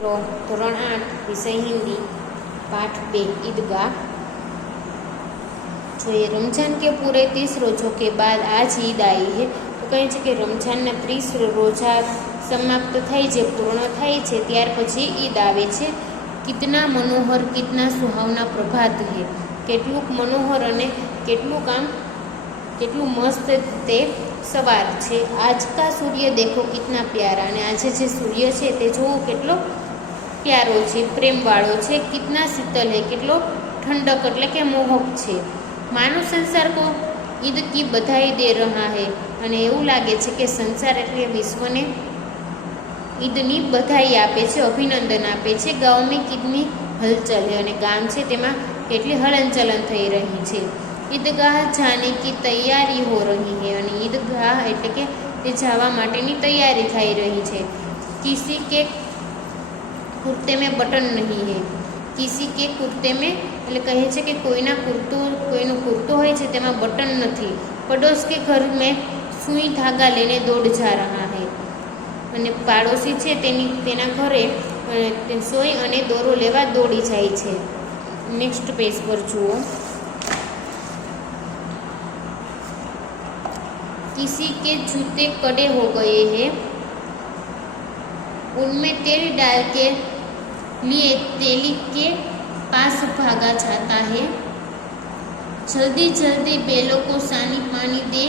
ધોરણ 8 વિષય હિન્દી पाठ 2 ईदगाह। જોઈએ रमजान के पूरे 30 रोजों के बाद आज ईद आई है। तो કહે છે કે રમઝાનના 30 રોજા સમાપ્ત થઈ જે પૂર્ણ થાય છે ત્યાર પછી ઈદ આવે છે। કિતના મનોહર કિતના સુહાવના પ્રભાત હે, કેટલુંક મનોહર અને કેટલું મસ્ત તે સવાર છે। આજ કા સૂર્ય દેખો કિતના પ્યારા, અને આજે જે સૂર્ય છે તે જોવો કેટલો प्यारो है, प्रेम वाळो है। कितना शीतल है, કેટલો ठंडक એટલે કે મોહક છે। मानव संसार को ईद की बधाई दे रहा है, અને એવું લાગે છે કે સંસાર એટલે વિશ્વને ઈદની બધાઈ આપે છે, અભિનંદન આપે છે। ગાँव में कितनी हलचल है, અને ગામ છે તેમાં કેટલી હલનચલન થઈ રહી છે। ईदगाह जाने की तैयारी हो रही है, અને ईदगाह એટલે કે તે જવા માટેની તૈયારી થઈ રહી છે। किसी के कुर्ते में बटन नहीं है, किसी के कुर्ते में એટલે કહે છે કે કોઈનો કુર્તો હોય છે તેમાં બટન નથી। પડોશ के घर में सुई धागा लेने दौड़ जा रहा है, અને પાડોશી છે તેના ઘરે સોય અને દોરો લેવા દોડી જાય છે। નેક્સ્ટ પેજ પર જુઓ। किसी के जूते कड़े हो गए हैं, उनमें तेल डाल के लिए तेली के पास भागा जाता है। जल्दी जल्दी बैलों को सानी पानी दे,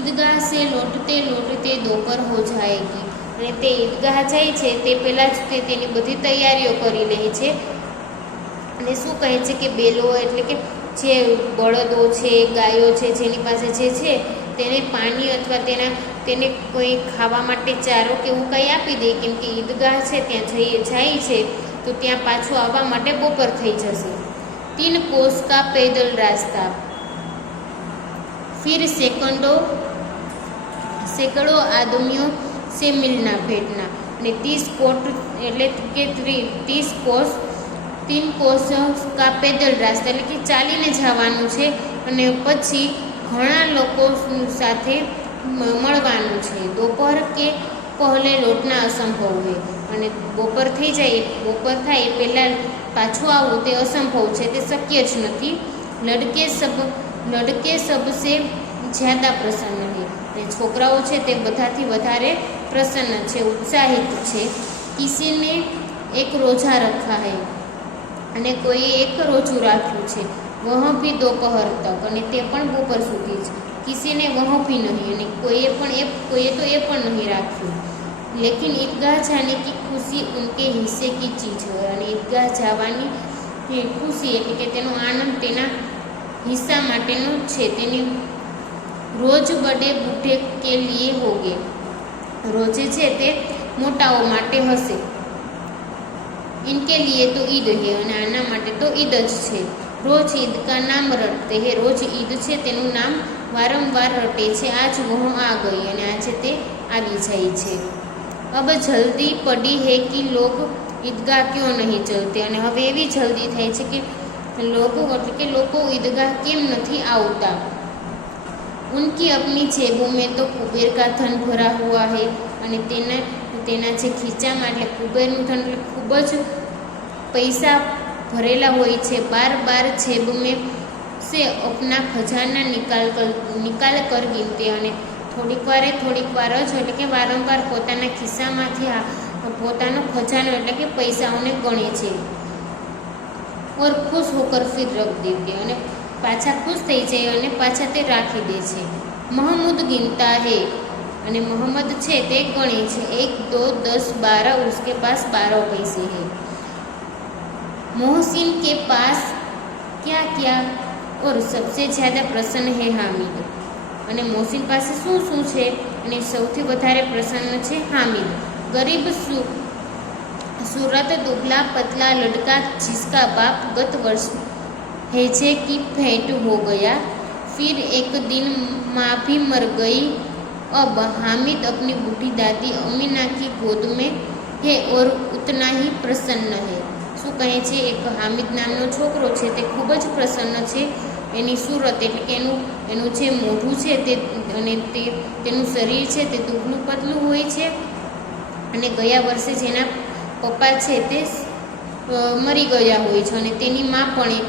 ईदगाह से लौटते लौटते दोपहर हो जाएगी। અને તે ઈદગાહ જાય છે તે પહેલાં જ તે તેની બધી તૈયારીઓ કરી લે છે। અને શું કહે છે કે બેલો એટલે કે જે બળદો છે, ગાયો છે, જેની પાસે જે છે તેને પાણી અથવા તેને કોઈ ખાવા માટે ચારો કે એવું કંઈ આપી દે, કેમ કે ઈદગાહ છે ત્યાં જાય છે તો ત્યાં પાછું આવવા માટે બપોર થઈ જશે। 3 कोस का पैदल रास्ता, फिर सैकड़ों आदमियों से मिलना भेटना। અને 30 कोट એટલે કે 30 कोस 3 कोस का पैदल रास्ता એટલે કે ચાલીને જવાનું છે, અને પછી ઘણા લોકો સાથે મળવાનું છે। दोपहर के पहले लौटना असंभव है, અને બપોર થાય એ પહેલાં પાછું આવવું તે અસંભવ છે, તે શક્ય જ નથી। લડકે સબસે જ્યાદા પ્રસન્ન है, અને છોકરાઓ છે તે બધાથી વધારે પ્રસન્ન છે, ઉત્સાહિત છે। કિસીને એક રોજા રખા है, અને કોઈએ એક રોજું રાખ્યું છે। વહ ભી દોપહર તક, અને તે પણ બપોર સુધી જ। કિસીને વહ ભી નહીં, અને કોઈએ તો એ પણ નહીં રાખ્યું। लेकिन ईदगाह जाने की खुशी उनके हिस्से की चीज़ है, અને ઈદગાહ જવાની ખુશી એટલે કે તેનો આનંદ તેના હિસ્સા માટેનો છે। તેની રોજ બડે બૂઢે કે લીએ હોગે, રોજે છે તે મોટાઓ માટે હશે। इनके लिए तो ईद है, અને આના માટે તો ઈદ જ છે। રોજ ईद का नाम रटते हैं, રોજ ઈદ છે તેનું નામ વારંવાર રટે છે। આજ વહ આ ગઈ, અને આજે તે આવી જાય છે। अब जल्दी पड़ी है कि लोग ईदगाह क्यों नहीं चलते, અને હવે એવી જલ્દી થાય છે કે લોકો ઈદગાહ કેમ નથી આવતા। उनकी अपनी जेबों में तो कुबेर का धन भरा हुआ है, અને તેના જે ખીચામાં એટલે કુબેરનું ધન એટલે ખૂબ જ પૈસા ભરેલા હોય છે। बार बार जेब में से अपना खजाना निकाल कर गिनते, અને થોડીક વાર જ એટલે કે વારંવાર પોતાના ખિસ્સામાંથી પોતાનો ખજાનો એટલે કે પૈસાઓને ગણે છે। ઓર ખુશ હોકર ફિર રખ દેતે, અને પાછા ખુશ થઈ જાય અને પાછા તે રાખી દે છે। महमूद गिनता है, અને मोहम्मद છે તે ગણે છે। 1 2 10 12, उसके पास 12 पैसे है। मोहसिन के पास क्या क्या, और सबसे ज़्यादा प्रसन्न है हामिद, અને મોહસિન પાસે શું છે અને સૌથી વધારે પ્રસન્ન છે હામિદ। ગરીબ सूरत दुबला पतला लड़का जिसका बाप गत वर्ष हैजे की भेंट हो गया, फिर एक दिन माँ भी मर गई। अब हामिद अपनी बूढ़ी दादी अमीना की गोद में है और उतना ही प्रसन्न है। શું કહે છે, એક હામિદ નામનો છોકરો છે તે ખૂબ જ પ્રસન્ન છે। એની સુરત એટલે કે એનું જે મોઢું છે તે અને તેનું શરીર છે તે દુબળું પતલું હોય છે, અને ગયા વર્ષે જેના પપ્પા છે તે મરી ગયા હોય છે અને તેની મા પણ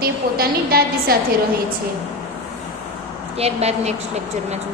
તે પોતાની દાદી સાથે રહે છે. ત્યારબાદ નેક્સ્ટ લેક્ચરમાં જોઈએ.